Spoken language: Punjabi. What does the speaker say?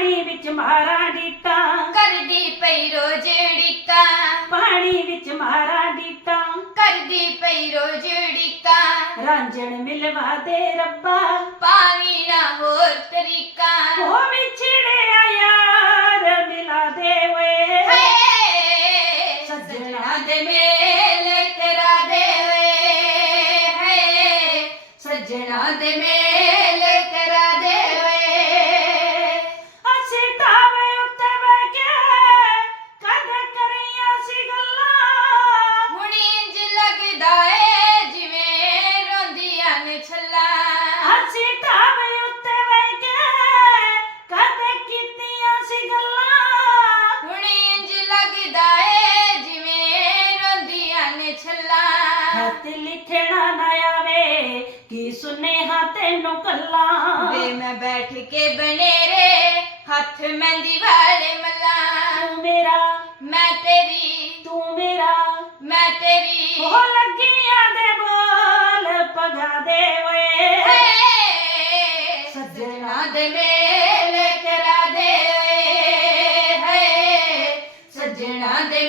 ਪਾਣੀ ਵਿੱਚ ਮਾਰਾਂ ਡੀਟਾਂ। ਕਰਦੀ ਪਈ ਰੋਜ਼ ੜੀਕਾਂ ਪਾਣੀ ਵਿੱਚ ਮਾਰਾਂ ਡੀਟਾਂ। ਕਰਦੀ ਪਈ ਰੋਜ਼ ੜੀਕਾਂ ਰਾਂਝਣ ਮਿਲਵਾ ਦੇ ਰੱਬਾ। ਪਾਵੀ ਨਾ ਹੋਰ ਤਰੀਕਾ। ਉਹ ਵਿਛੜਿਆ ਯਾਰ ਮਿਲਾ ਦੇ ਵੇ ਹੇ! ਸੱਜਣਾ ਦੇ ਮੇਲ ਕਰਾ ਦੇਵੇ ਹੇ! ਸੱਜਣਾ ਦੇ ਮੇਲ ਖਤ ਲਿਖਣਾ ਨਾ ਆਵੇ। ਕੀ ਸੁਨੇਹਾ ਤੈਨੂੰ ਕੱਲਾ ਵੇ ਮੈਂ ਬੈਠ ਕੇ ਬਨੇਰੇ ਹੱਥ ਮਹਿੰਦੀ ਵਾਲੇ ਮੱਲਾ। ਤੂੰ ਮੇਰਾ ਮੈਂ ਤੇਰੀ ਤੂੰ ਮੇਰਾ। ਮੈਂ ਤੇਰੀ। ਉਹ ਲੱਗੀਆਂ ਦੇ ਬੋਲ ਪਗਾ ਦੇ ਵੇ ਹੇ ਸੱਜਣਾ ਦੇ ਮੇਲ ਕਰਾ ਦੇ ਹੇ ਸੱਜਣਾ ਦੇ